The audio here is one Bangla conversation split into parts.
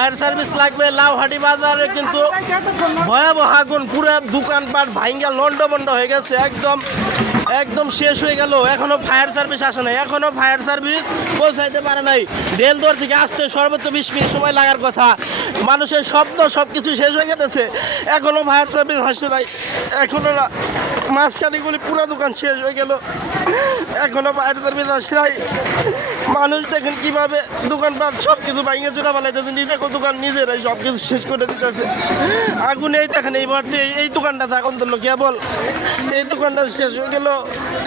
ফায়ার সার্ভিস লাগবে লাউহাটি বাজারে, কিন্তু ভয়াবহ আগুন, পুরো দোকানপাট ভাঙ্গা লন্ডভন্ড হয়ে গেছে, একদম একদম শেষ হয়ে গেল। এখনো ফায়ার সার্ভিস আসে নাই, এখনো ফায়ার সার্ভিস পৌঁছাইতে পারে নাই। দেলদুয়ার থেকে আসতে সর্বোচ্চ 20 মিনিট সময় লাগার কথা। মানুষের স্বপ্ন সব কিছু শেষ হয়ে গেছে, এখনো ফায়ার সার্ভিস আসে নাই। এখনো মাঝখানিগুলি পুরো দোকান শেষ হয়ে গেল, এখনো ফায়ার সার্ভিস আসে নাই। মানুষ দেখেন কিভাবে দোকানপাট সব কিছু ভাঙে চোরা ফেলাইতেছে, নিজেকে দোকান নিজেরাই সব কিছু শেষ করে দিতেছে। আগুন এই দেখেন এই মুহূর্তে এই দোকানটা এখন তো কেবল এই দোকানটা শেষ হয়ে গেল,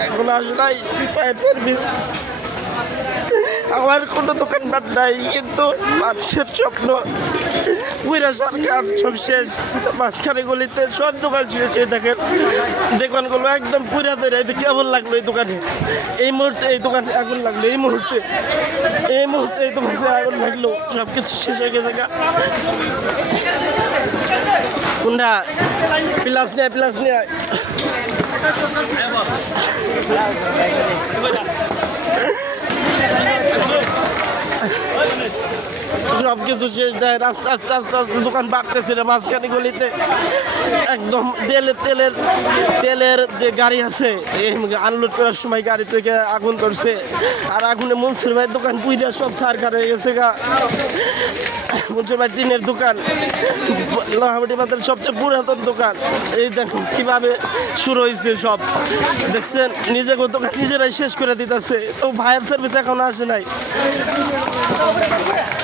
এখন আসলাই ফায়ার সার্ভিস। আমার কোনো দোকানপাট নাই, কিন্তু মানুষের স্বপ্ন পুরা সরকার সব শেষ। মাঝখানে গলিতে সব দোকান শেষ হয়ে দেখেন, দোকানগুলো একদম পুরা তৈরি। কেমন লাগলো এই দোকানে, এই মুহূর্তে এই দোকানে আগুন লাগলো, এই মুহূর্তে এই দোকানে আগুন লাগলো, সব কিছু শেষ হয়ে গেছে। কোনটা প্লাস নিয়ে সব কিছু শেষ দেয়। রাস্তা আস্তে আস্তে আস্তে দোকান বাড়তেছে রে মাঝখানে গলিতে, একদম তেলের যে গাড়ি আছে আনলোড করার সময় গাড়ি থেকে আগুন ধরছে, আর আগুনে মনসুর ভাইয়ের দোকান পুইরা সব সারকার হয়ে গেছে গা। মনসুর ভাই টিনের দোকান, লাউহাটি বাজারের সবচেয়ে পুরাতন দোকান, এই দেখুন কিভাবে শুরু হয়েছে সব দেখছেন। নিজেকে দোকান নিজেরাই শেষ করে দিতেছে, তো ফায়ার সার্ভিস এখনো আসে নাই।